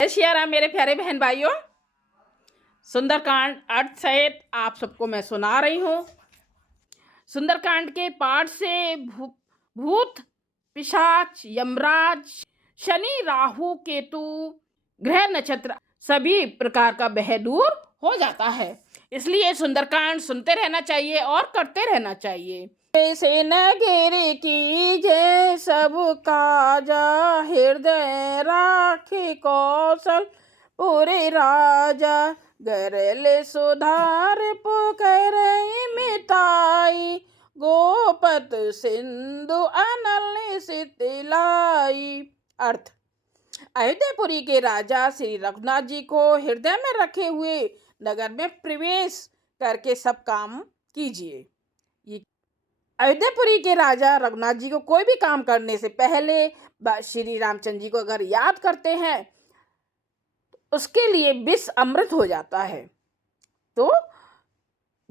जय सिया राम मेरे प्यारे बहन भाइयों। सुंदरकांड अर्थ सहित आप सबको मैं सुना रही हूँ। सुंदरकांड के पाठ से भूत, पिशाच, यमराज, शनि, राहु, केतु, ग्रह, नक्षत्र सभी प्रकार का भय दूर हो जाता है। इसलिए सुंदरकांड सुनते रहना चाहिए और करते रहना चाहिए। से नगेरे की जय सब काजा, हृदय राखी कौशल पूरे राजा। गरले सुधार पुकर मिताई, गोपत सिंधु अनल सितलाई। अर्थ: अयोध्यापुरी के राजा श्री रघुनाथ जी को हृदय में रखे हुए नगर में प्रवेश करके सब काम कीजिए। अयोध्यापुरी के राजा रघुनाथ जी को कोई भी काम करने से पहले श्री रामचंद्र जी को अगर याद करते हैं उसके लिए विष अमृत हो जाता है, तो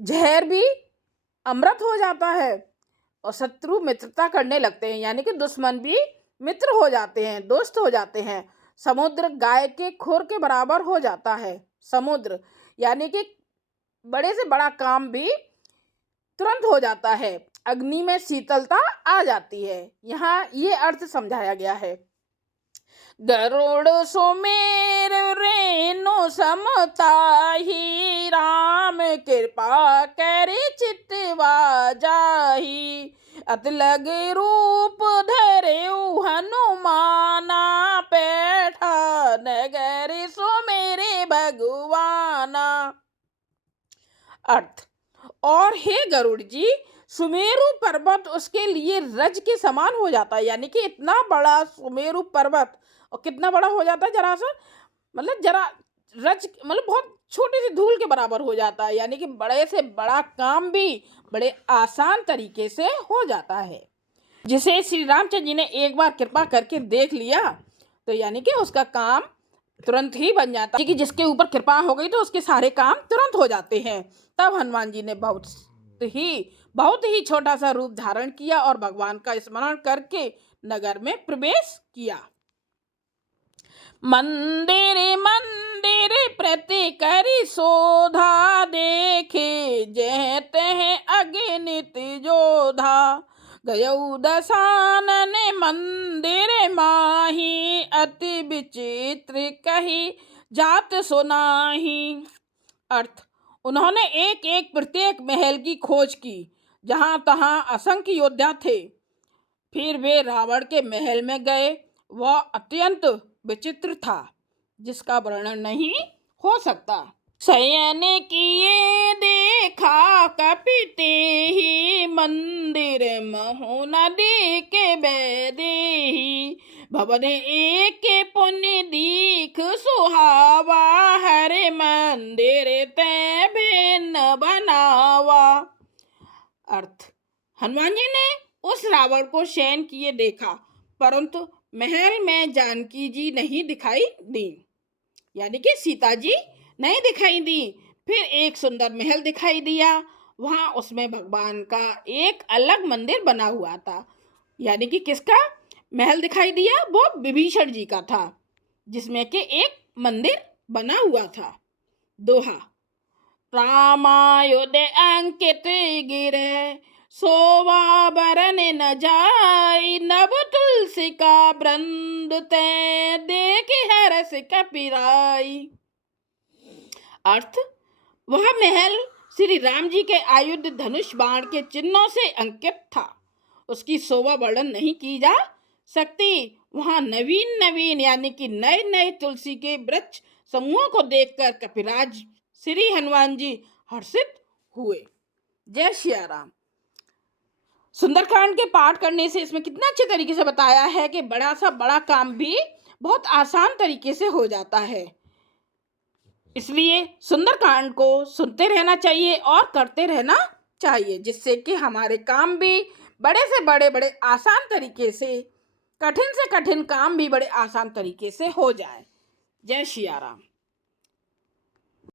जहर भी अमृत हो जाता है और शत्रु मित्रता करने लगते हैं, यानी कि दुश्मन भी मित्र हो जाते हैं, दोस्त हो जाते हैं। समुद्र गाय के खुर के बराबर हो जाता है। समुद्र यानी कि बड़े से बड़ा काम भी तुरंत हो जाता है। अग्नि में शीतलता आ जाती है। यहाँ ये अर्थ समझाया गया है। गरुड़ सुमेर रेणु समताही, राम कृपा करे चितवा जाही। अतलग रूप धरे हनुमाना, पैठा नगर सुमेरे भगवाना। अर्थ: और हे गरुड़ जी, सुमेरु पर्वत उसके लिए रज के समान हो जाता है। यानी कि इतना बड़ा सुमेरु पर्वत और कितना बड़ा हो जाता है, जरा सा जरा रज बहुत छोटी सी धूल के बराबर हो जाता है। यानी कि बड़े से बड़ा काम भी बड़े आसान तरीके से हो जाता है। जिसे श्री रामचंद्र जी ने एक बार कृपा करके देख लिया तो यानी कि उसका काम तुरंत ही बन जाता है। कि जिसके ऊपर कृपा हो गई तो उसके सारे काम तुरंत हो जाते हैं। तब हनुमान जी ने बहुत ही छोटा सा रूप धारण किया और भगवान का स्मरण करके नगर में प्रवेश किया। मंदिर मंदिर प्रति करी शोधा, देखे जह तह अगणित जोधा। गयौ दशानन मंदिर माही, अति विचित्र कही जात सुनाही। अर्थ: उन्होंने एक एक प्रत्येक महल की खोज की, जहां तहां असंख्य योद्धा थे। फिर वे रावण के महल में गए। वह अत्यंत विचित्र था, जिसका वर्णन नहीं हो सकता। शयन किए देखा कपिते ही, मंदिर महु नदी के बैदेही। भवन एक पुण्य दीख सुहावा, हरे मंदिर तै भिन्न बनावा। अर्थ: हनुमान जी ने उस रावण को शयन किए देखा, परंतु महल में जानकी जी नहीं दिखाई दी, यानी कि सीता जी नहीं दिखाई दी। फिर एक सुंदर महल दिखाई दिया। वहां उसमें भगवान का एक अलग मंदिर बना हुआ था। यानी कि किसका महल दिखाई दिया? वो विभीषण जी का था, जिसमें कि एक मंदिर बना हुआ था। दोहा: रामायुध अंकित गिरे, शोभा बरन न जाई। नभ तुलसी का वृंद तै, देख हरस कपिराई। अर्थ: वह महल श्री राम जी के आयुध धनुष बाण के चिन्हों से अंकित था। उसकी शोभा वर्णन नहीं की जा सकती। वहां नवीन नवीन यानी कि नए नए तुलसी के वृक्ष समूहों को देखकर कपिराज श्री हनुमान जी हर्षित हुए। जय सिया राम। सुंदरकांड के पाठ करने से इसमें कितना अच्छे तरीके से बताया है कि बड़ा सा बड़ा काम भी बहुत आसान तरीके से हो जाता है। इसलिए सुंदरकांड को सुनते रहना चाहिए और करते रहना चाहिए, जिससे कि हमारे काम भी बड़े से बड़े आसान तरीके से कठिन काम भी बड़े आसान तरीके से हो जाए। जय सिया राम।